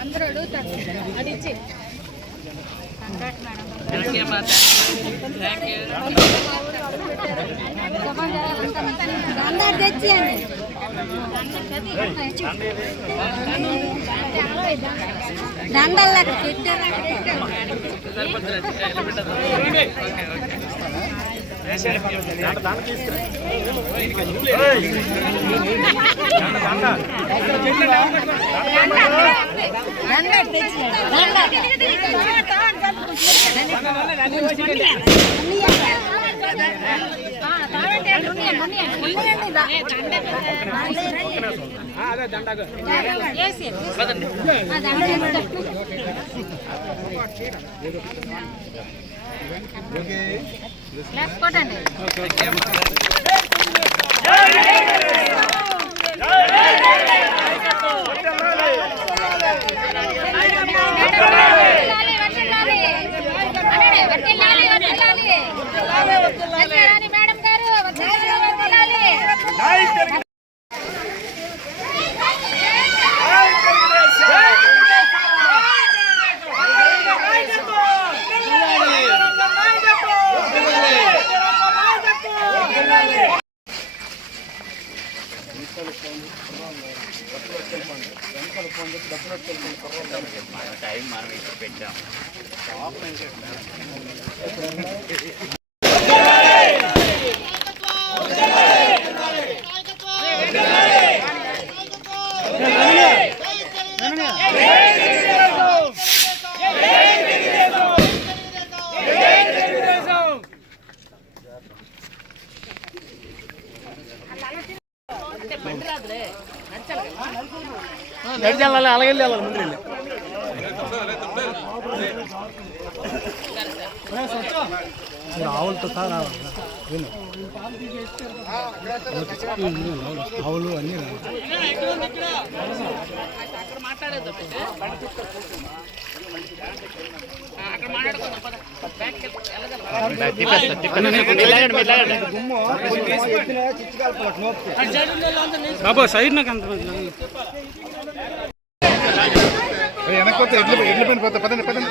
అందరూ అడుగుతారు అడిచి అందరు తెచ్చియండి దండలకు దండకు కొట్టండి మనం ఇక్కడ పెట్టాం వెళ్ళాలి అలాగే వెళ్ళాలి ముందు వెళ్ళి. ఆవులతో సార్ ఆవులు అన్నీ బాబా సైడ్ నాకు అంత వెనకొస్తే ఎడ్లు ఎడ్లు పైన పోతా పదండి పదండి.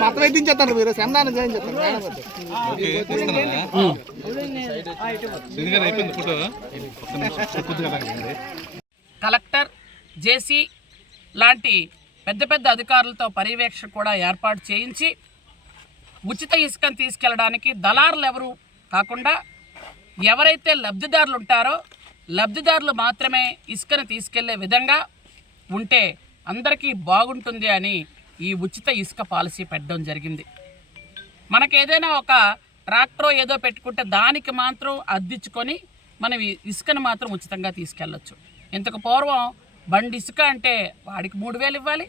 మొత్తం ఎత్తించేస్తారు మీరు. సంధానం చేయించేస్తారు. కలెక్టర్ జేసీ లాంటి పెద్ద పెద్ద అధికారులతో పర్యవేక్షణ కూడా ఏర్పాటు చేయించి ఉచిత ఇసుకను తీసుకెళ్ళడానికి దళారులు ఎవరు కాకుండా ఎవరైతే లబ్ధిదారులు ఉంటారో లబ్ధిదారులు మాత్రమే ఇసుకను తీసుకెళ్ళే విధంగా ఉంటే అందరికీ బాగుంటుంది అని ఈ ఉచిత ఇసుక పాలసీ పెట్టడం జరిగింది. మనకి ఏదైనా ఒక ట్రాక్టర్ ఏదో పెట్టుకుంటే దానికి మాత్రం అద్దించుకొని మనం ఇసుకను మాత్రం ఉచితంగా తీసుకెళ్ళచ్చు. ఇంతకు పూర్వం బండి ఇసుక అంటే వాడికి మూడు వేలు ఇవ్వాలి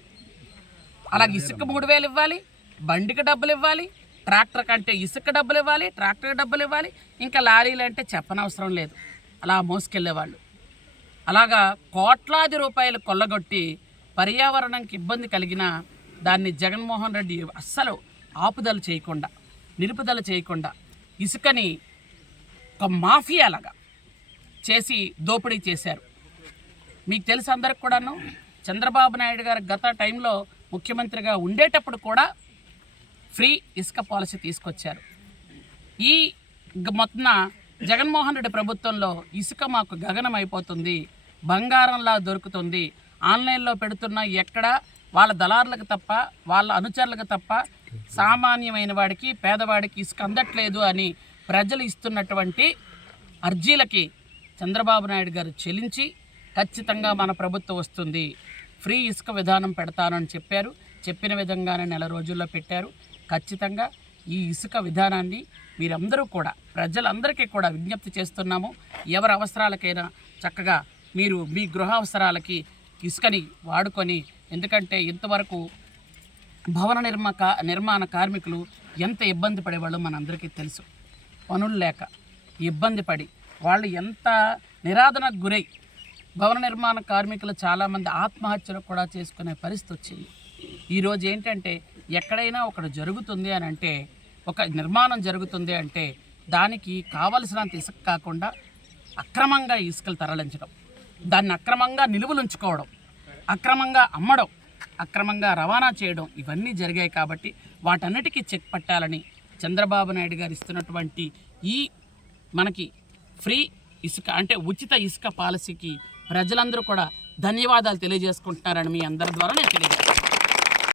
అలాగే ఇసుక మూడు వేలు ఇవ్వాలి బండికి డబ్బులు ఇవ్వాలి ట్రాక్టర్ కంటే ఇసుక డబ్బులు ఇవ్వాలి ట్రాక్టర్కి డబ్బులు ఇవ్వాలి ఇంకా లారీలు అంటే చెప్పనవసరం లేదు. అలా మోసుకెళ్ళేవాళ్ళు. అలాగా కోట్లాది రూపాయలు కొల్లగొట్టి పర్యావరణంకి ఇబ్బంది కలిగిన దాన్ని జగన్మోహన్ రెడ్డి అస్సలు ఆపుదల చేయకుండా నిలుపుదల చేయకుండా ఇసుకని ఒక మాఫియాలాగా చేసి దోపిడీ చేశారు. మీకు తెలుసు అందరికి కూడాను చంద్రబాబు నాయుడు గారు గత టైంలో ముఖ్యమంత్రిగా ఉండేటప్పుడు కూడా ఫ్రీ ఇసుక పాలసీ తీసుకొచ్చారు. ఈ గ- మొత్తం జగన్మోహన్ రెడ్డి ప్రభుత్వంలో ఇసుక మాకు గగనం అయిపోతుంది బంగారంలా దొరుకుతుంది ఆన్లైన్లో పెడుతున్న ఎక్కడ వాళ్ళ దళారులకు తప్ప వాళ్ళ అనుచరులకు తప్ప సామాన్యమైన వాడికి పేదవాడికి ఇసుక అందట్లేదు అని ప్రజలు ఇస్తున్నటువంటి అర్జీలకి చంద్రబాబు నాయుడు గారు చెలించి ఖచ్చితంగా మన ప్రభుత్వం వస్తుంది. ఫ్రీ ఇసుక విధానం పెడతానని చెప్పారు. చెప్పిన విధంగానే నెల రోజుల్లో పెట్టారు. ఖచ్చితంగా ఈ ఇసుక విధానాన్ని మీరందరూ కూడా ప్రజలందరికీ కూడా విజ్ఞప్తి చేస్తున్నాము. ఎవరి అవసరాలకైనా చక్కగా మీరు మీ గృహ అవసరాలకి ఇసుకని వాడుకొని ఎందుకంటే ఇంతవరకు భవన నిర్మాక నిర్మాణ కార్మికులు ఎంత ఇబ్బంది పడేవాళ్ళు మనందరికీ తెలుసు. పనులు లేక ఇబ్బంది పడి వాళ్ళు ఎంత నిరాధనకు గురై భవన నిర్మాణ కార్మికులు చాలామంది ఆత్మహత్యలు కూడా చేసుకునే పరిస్థితి వచ్చింది. ఈరోజు ఏంటంటే ఎక్కడైనా ఒకటి జరుగుతుంది అని అంటే ఒక నిర్మాణం జరుగుతుంది అంటే దానికి కావలసినంత ఇసుక కాకుండా అక్రమంగా ఇసుకలు తరలించడం. దాన్ని అక్రమంగా నిలువలుంచుకోవడం అక్రమంగా అమ్మడం అక్రమంగా రవాణా చేయడం ఇవన్నీ జరిగాయి కాబట్టి వాటన్నిటికీ చెక్ పట్టాలని చంద్రబాబు నాయుడు గారు ఇస్తున్నటువంటి ఈ మనకి ఫ్రీ ఇసుక అంటే ఉచిత ఇసుక పాలసీకి ప్రజలందరూ కూడా ధన్యవాదాలు తెలియజేసుకుంటున్నారని మీ అందరి ద్వారా నేను తెలియజేస్తాను